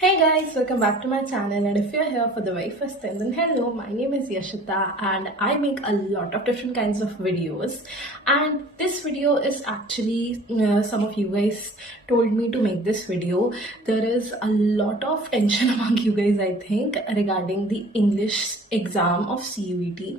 Hey guys, welcome back to my channel, and if you're here for the very first time, then hello, my name is Yashita and I make a lot of different kinds of videos, and this video is actually some of you guys told me to make this video. There is a lot of tension among you guys, I think, regarding the English exam of CUET.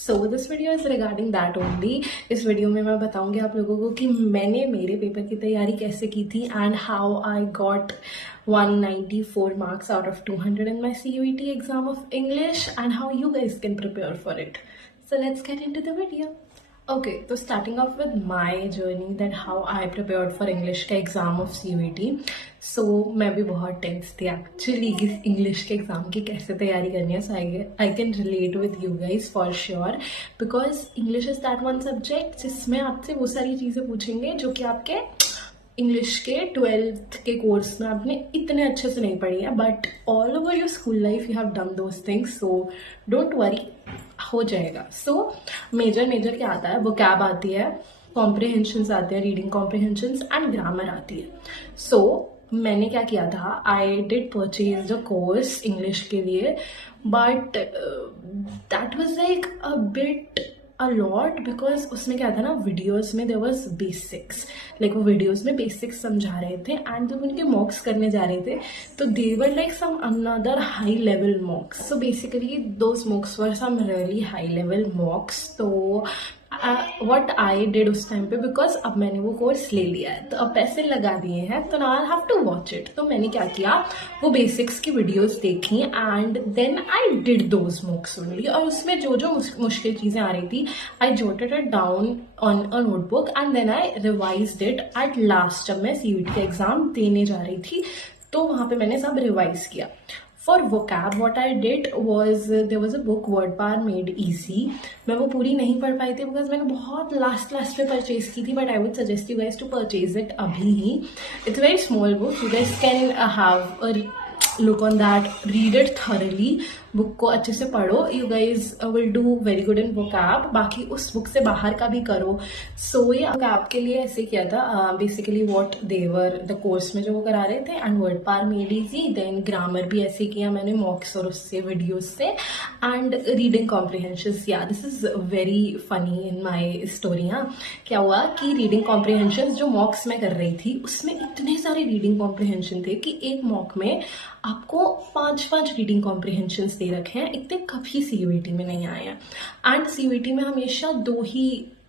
So this video is regarding that only. इस video में मैं बताऊंगी आप लोगों को कि मैंने मेरे पेपर की तैयारी कैसे की थी and how I got 194 marks out of 200 in my CUET exam of English and how you guys can prepare for it. So let's get into the video. Okay, so starting off with my journey that how I prepared for English के exam of CUET. So मैं भी बहुत tense थी actually कि English के exam की कैसे तैयारी करनी है. So I can relate with you guys for sure, because English is that one subject जिसमें आपसे वो सारी चीज़ें पूछेंगे जो कि आपके इंग्लिश के 12th के कोर्स में आपने इतने अच्छे से नहीं पढ़ी है, but all over your school life you have done those things, so don't worry, हो जाएगा. सो मेजर क्या आता है, वोकैब आती है, कॉम्प्रिहेंशंस आते हैं, रीडिंग कॉम्प्रिहेंशंस एंड ग्रामर आती है. सो मैंने क्या किया था, I did purchase the course English के लिए, but that was like a bit a lot, because उसमें क्या था ना, वीडियोस में देयर वाज बेसिक्स, लाइक वो वीडियोस में बेसिक्स समझा रहे थे एंड जब उनके मॉक्स करने जा रहे थे तो they were like some another high level mocks. So basically those mocks were some really high level mocks. तो व्हाट आई डिड उस टाइम पे, बिकॉज अब मैंने वो कोर्स ले लिया है तो अब पैसे लगा दिए हैं तो now I have to watch it. तो मैंने क्या किया, वो बेसिक्स की वीडियोस देखी and then I did those mocks only. और उसमें जो जो मुश्किल चीज़ें आ रही थी I jotted it down on a notebook and then I revised it at last. जब मैं CUET का एग्जाम देने जा रही थी तो वहाँ पे मैंने सब रिवाइज किया. For vocab, what I did was there was a book Word Power Made Easy. मैं वो पूरी नहीं पढ़ पाई थी बिकॉज मैंने बहुत लास्ट पे परचेज की थी, but I would suggest you guys to purchase it अभी ही. It's very small book, you guys can have a look on that, read it thoroughly, book को अच्छे से पढ़ो. You guys will do very good in vocab. बाकी उस book से बाहर का भी करो. सो ये वोकैब के लिए ऐसे किया था, basically whatever the course में जो वो करा रहे थे, and word power made easy. Then grammar भी ऐसे किया मैंने मॉक्स और उससे वीडियोज से, and reading comprehensions. Yeah this is very funny in my story. हाँ, क्या हुआ कि रीडिंग कॉम्प्रिहेंशंस जो मॉक्स में कर रही थी उसमें इतने सारे रीडिंग कॉम्प्रिहेंशन थे कि एक मॉक में आपको 5 रीडिंग कॉम्प्रिहेंशंस दे रखे हैं. इतने कभी CUET में नहीं आए हैं, एंड CUET में हमेशा 2 ही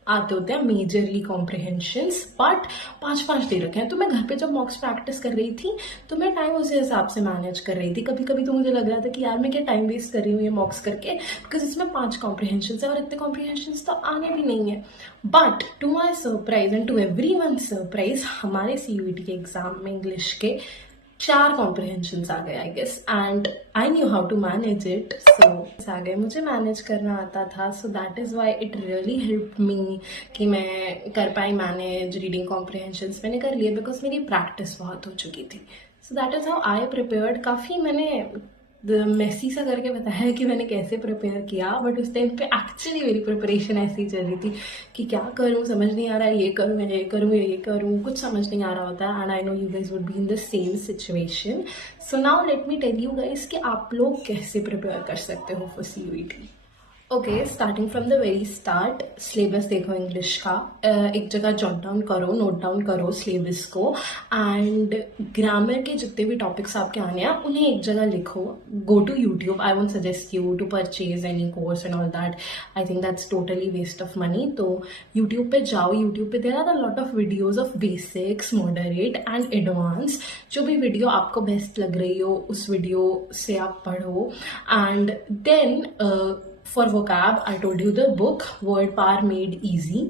आते होते हैं मेजरली कॉम्प्रिहेंशंस, बट 5 दे रखे हैं. तो मैं घर पे जब मॉक्स प्रैक्टिस कर रही थी तो मैं टाइम उसी हिसाब से मैनेज कर रही थी. कभी कभी तो मुझे लग रहा था कि यार मैं क्या टाइम वेस्ट कर रही हूँ ये मॉक्स करके, बिकॉज इसमें 5 कॉम्प्रिहेंशंस है और इतने कॉम्प्रिहेंशंस तो आने भी नहीं है. But to my surprise and to every one surprise, हमारे CUET के एग्जाम में इंग्लिश के 4 कॉम्प्रिहेंशंस आ गए I guess, and I knew how to manage it. So आ गए, मुझे मैनेज करना आता था. So that is why it really help me कि मैं कर पाई मैनेज रीडिंग कॉम्प्रिहेंशंस. मैंने कर लिए बिकॉज मेरी प्रैक्टिस बहुत हो चुकी थी. सो that is how I prepared. काफ़ी मैंने मेसी सा करके बताया कि मैंने कैसे प्रिपेयर किया, बट उस टाइम पे एक्चुअली मेरी प्रिपरेशन ऐसी चल रही थी कि क्या करूँ समझ नहीं आ रहा है, ये करूँ ये करूँ ये करूँ, कुछ समझ नहीं आ रहा होता है. And I know you guys would be in the same situation. So now let me tell you guys कि आप लोग कैसे प्रिपेयर कर सकते हो for CUET. Okay, starting from the very start, syllabus देखो इंग्लिश का, एक जगह जॉट डाउन करो, नोट डाउन करो सिलेबस को, एंड ग्रामर के जितने भी टॉपिक्स आपके आने हैं उन्हें एक जगह लिखो. Go to YouTube. I won't suggest you to purchase any course and all that. I think that's totally waste of money. तो यूट्यूब पे जाओ, यूट्यूब पे there are a lot of videos of basics, moderate and advance. जो भी video आपको best लग रही हो उस वीडियो से आप पढ़ो. And then for vocab, I told you the book Word Power Made Easy.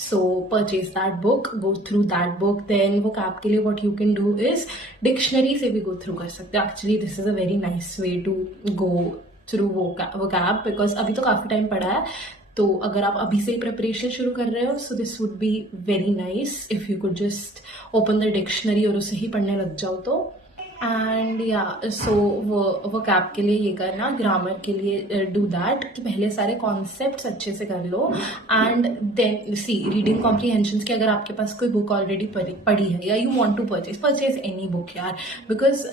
So purchase that book, go through that book. Then vocab के लिए what you can do is dictionary से भी go through कर सकते हो. Actually this is a very nice way to go through vocab because अभी तो काफ़ी टाइम पड़ा है. तो अगर आप अभी से ही प्रिपरेशन शुरू कर रहे हो, so this would be very nice if you could just open the dictionary और उसे ही पढ़ने लग जाओ. तो एंड या सो वो कैब के लिए ये करना, ग्रामर के लिए डू दैट कि पहले सारे कॉन्सेप्ट्स अच्छे से कर लो. And then see reading comprehensions की अगर आपके पास कोई बुक ऑलरेडी पढ़ी है या you want to purchase any book यार, because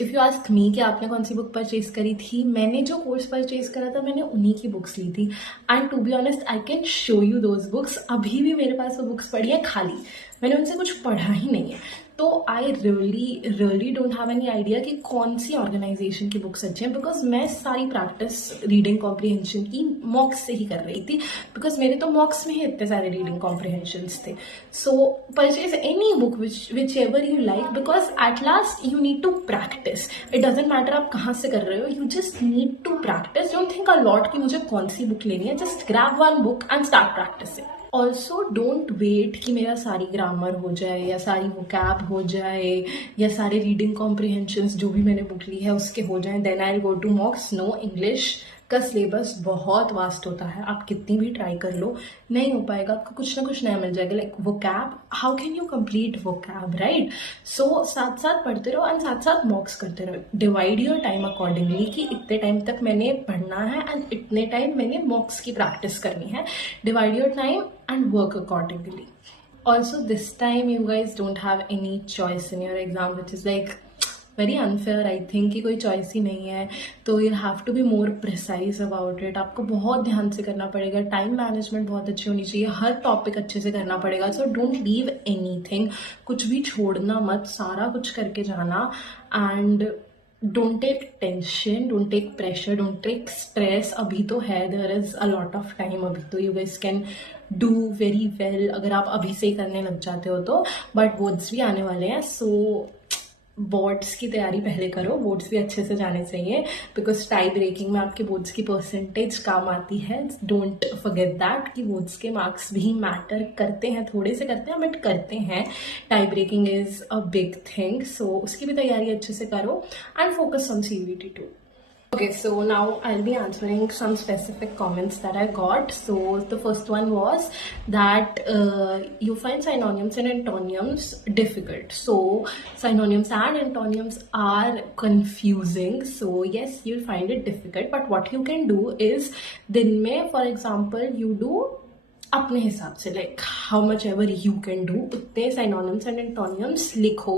if you ask me कि आपने कौन सी बुक परचेज करी थी, मैंने जो कोर्स परचेज करा था मैंने उन्हीं की बुक्स ली थी। And to be honest I can show you those books. अभी भी मेरे पास वो बुक्स पड़ी है खाली, मैंने उनसे कुछ पढ़ा ही नहीं है। तो I really don't have any idea कि कौन सी ऑर्गेनाइजेशन की बुक्स अच्छी हैं, बिकॉज मैं सारी प्रैक्टिस रीडिंग कॉम्प्रिहेंशन की मॉक्स से ही कर रही थी, बिकॉज मेरे तो मॉक्स में ही इतने सारे रीडिंग कॉम्प्रिहेंशंस थे। So purchase any book whichever you like, because at last you need to practise. It doesn't matter आप कहाँ से कर रहे हो, you just need to practise. Don't think a lot कि मुझे कौन सी बुक लेनी है, just grab one book and start practising. Also don't wait कि मेरा सारी ग्रामर हो जाए या सारी वोकैब हो जाए या सारे रीडिंग कॉम्प्रिहेंशंस जो भी मैंने बुक ली है उसके हो जाए, then I go to mocks. No, English का सिलेबस बहुत वास्ट होता है, आप कितनी भी ट्राई कर लो नहीं हो पाएगा, आपको कुछ ना कुछ नया मिल जाएगा। Like vocab, how can you complete vocab, right? So साथ साथ पढ़ते रहो एंड साथ साथ मॉक्स करते रहो। डिवाइड योर टाइम अकॉर्डिंगली कि इतने टाइम तक मैंने पढ़ना है एंड इतने टाइम मैंने मॉक्स की प्रैक्टिस करनी है। Divide your time and work accordingly. Also, this time you guys don't have any choice in your exam, which is like very unfair, I think, कि कोई चॉइस ही नहीं है। तो you have to be more precise about it. आपको बहुत ध्यान से करना पड़ेगा, टाइम मैनेजमेंट बहुत अच्छी होनी चाहिए, हर टॉपिक अच्छे से करना पड़ेगा। सो डोंट लीव एनीथिंग, कुछ भी छोड़ना मत, सारा कुछ करके जाना। And don't take tension, don't take pressure, don't take stress. अभी तो है, there is a lot of time, अभी तो you guys can do very well अगर आप अभी से ही करने लग जाते हो तो। बट बोर्ड्स भी आने वाले हैं, सो बोर्ड्स की तैयारी पहले करो, बोर्ड्स भी अच्छे से जाने चाहिए, बिकॉज टाई ब्रेकिंग में आपके बोर्ड्स की परसेंटेज काम आती है। डोंट फॉरगेट दैट कि बोर्ड्स के मार्क्स भी मैटर करते हैं, थोड़े से करते हैं बट करते हैं। Tie breaking is a big thing, so उसकी भी तैयारी अच्छे से करो and focus on CUET too. Okay, so now I'll be answering some specific comments that I got. So the first one was that you find synonyms and antonyms difficult. So synonyms and antonyms are confusing. So yes, you'll find it difficult. But what you can do is, दिन में, for example, you do अपने हिसाब से, like how much ever you can do, उतने synonyms and एंटोनियम्स लिखो,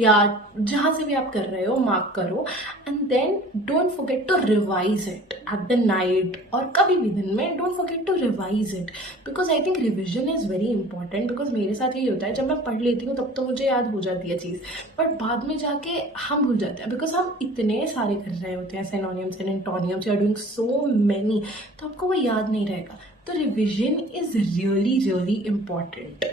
या जहाँ से भी आप कर रहे हो मार्क करो। And then don't forget to revise it at the night, और कभी भी दिन में don't forget to revise it, because I think revision is very important. Because मेरे साथ यही होता है, जब मैं पढ़ लेती हूँ तब तो मुझे याद हो जाती है चीज़, बट बाद में जाके हम भूल जाते हैं, बिकॉज हम इतने सारे कर रहे होते हैं synonyms and antonyms, you are doing so many, तो आपको वो याद नहीं रहेगा। तो रिविजन इज रियली इम्पॉर्टेंट।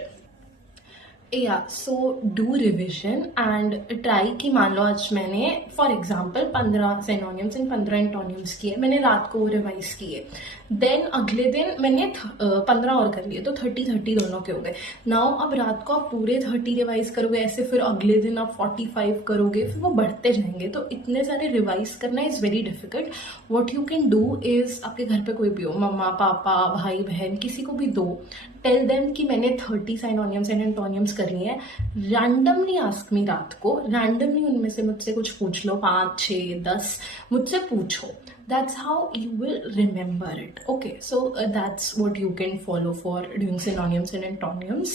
या so do revision and try कि मान लो आज मैंने for example 15 synonyms and 15 antonyms किए, मैंने रात को वो रिवाइज किए, देन अगले दिन मैंने 15 और कर लिए, तो 30 दोनों के हो गए। नाउ अब रात को आप पूरे 30 रिवाइज करोगे ऐसे, फिर अगले दिन आप 45 करोगे, फिर वो बढ़ते जाएंगे। तो इतने सारे रिवाइज करना is very difficult. What you can do is, आपके घर पे कोई भी हो, मम्मा पापा भाई बहन, किसी को भी दो, टेल देम कि मैंने 30 साइनोनिम्स एंड एंटोनिम्स करनी है। रैंडमली आस्क मी, रात को रैंडमली उनमें से मुझसे कुछ पूछ लो, 5, 6, 10 मुझसे पूछो। That's how you will remember it. Okay, so that's what you can follow for doing synonyms and antonyms.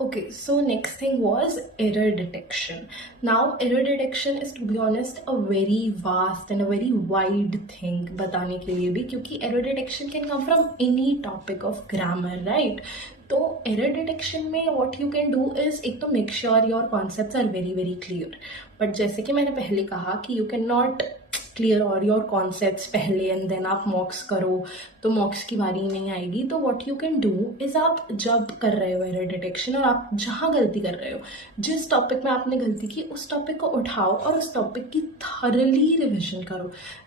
Okay, so next thing was error detection. Now error detection is, to be honest, a very vast and a very wide thing बताने के लिए भी, क्योंकि error detection can come from any topic of grammar, right? तो error detection में what you can do is, एक तो make sure your concepts are very clear. But जैसे कि मैंने पहले कहा कि you cannot क्लियर और योर कॉन्सेप्ट्स पहले एंड देन आप मॉक्स करो, तो मॉक्स की बारी नहीं आएगी। तो what you can do is, आप जब कर रहे हो एरर डिटेक्शन और आप जहाँ गलती कर रहे हो, जिस टॉपिक में आपने गलती की उस टॉपिक को उठाओ और उस टॉपिक की थरली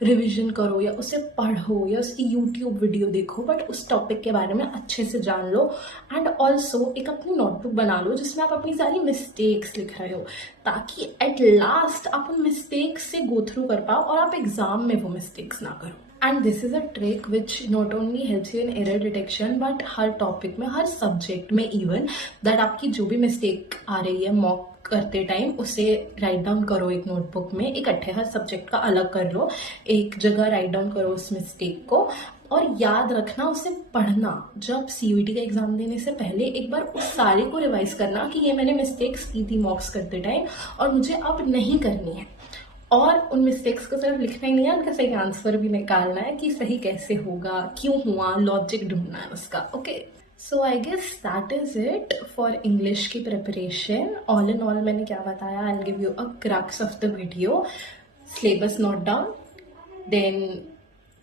रिविजन करो या उसे पढ़ो या उसकी यूट्यूब वीडियो देखो, बट उस टॉपिक के बारे में अच्छे से जान लो। एंड ऑल्सो एक अपनी नोटबुक बना लो जिसमें आप अपनी सारी मिस्टेक्स लिख रहे हो, ताकि एट लास्ट आप उन मिस्टेक्स से गो थ्रू कर पाओ और आप एग्जाम में वो मिस्टेक्स ना करो। And this is a trick which not only helps you in error detection, but her topic में, हर सब्जेक्ट में इवन, दैट आपकी जो भी मिस्टेक आ रही है मॉक करते टाइम उसे राइट डाउन करो एक नोटबुक में, इकट्ठे हर सब्जेक्ट का अलग कर लो, एक जगह राइट डाउन करो उस मिस्टेक को, और याद रखना उसे पढ़ना। जब CUET का एग्जाम देने से पहले एक बार उस सारे को रिवाइज करना कि ये मैंने मिस्टेक्स की थी मॉक्स करते टाइम और मुझे अब नहीं करनी है। और उन मिस्टेक्स को सिर्फ लिखना ही नहीं है, उनका सही आंसर भी निकालना है कि सही कैसे होगा, क्यों हुआ, लॉजिक ढूंढना है उसका. Okay, so I guess that is it for English की प्रिपरेशन. ऑल इन ऑल मैंने क्या बताया, I will give you a crux of the video. Syllabus note down, then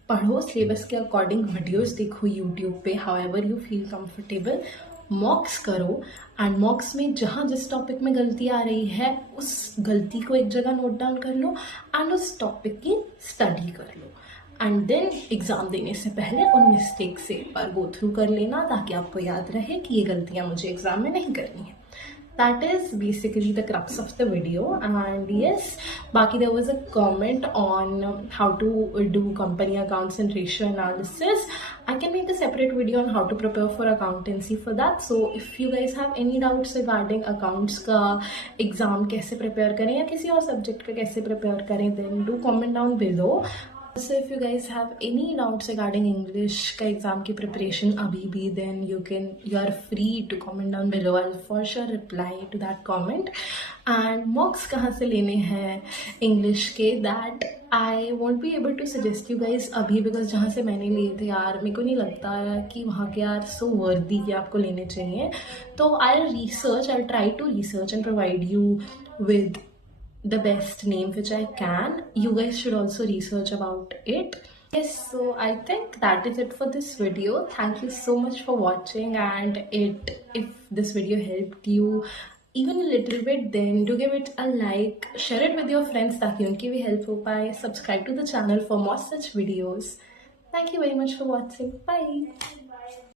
पढ़ो सिलेबस के अकॉर्डिंग, वीडियोस देखो यूट्यूब पे, however you feel comfortable. Mocks करो, and मॉक्स में जहाँ जिस टॉपिक में गलती आ रही है उस गलती को एक जगह नोट डाउन कर लो एंड उस टॉपिक की स्टडी कर लो. एंड देन एग्जाम देने से पहले उन मिस्टेक से एक बार गो थ्रू कर लेना, ताकि आपको याद रहे कि ये गलतियाँ मुझे एग्जाम में नहीं करनी है. That is basically the crux of the video. And yes, Baki, there was a comment on how to do company accounts and ratio analysis. I can make a separate video on how to prepare for accountancy for that. So if you guys have any doubts regarding accounts का exam कैसे prepare करें या किसी और subject का कैसे prepare करें, then do comment down below. So if you guys have any doubts regarding English का exam की preparation अभी भी, then you are free to comment down below. I'll for sure reply to that comment. And mocks कहाँ से लेने हैं English के, that I won't be able to suggest you guys अभी, because जहाँ से मैंने लिए थे यार, मेरे को नहीं लगता कि वहाँ के यार so worthy कि आपको लेने चाहिए. तो I'll try to research and provide you with the best name which I can. You guys should also research about it. Yes, so I think that is it for this video. Thank you so much for watching, and if this video helped you even a little bit, then do give it a like, share it with your friends ताकि उनकी भी help हो पाए. Subscribe to the channel for more such videos. Thank you very much for watching. Bye.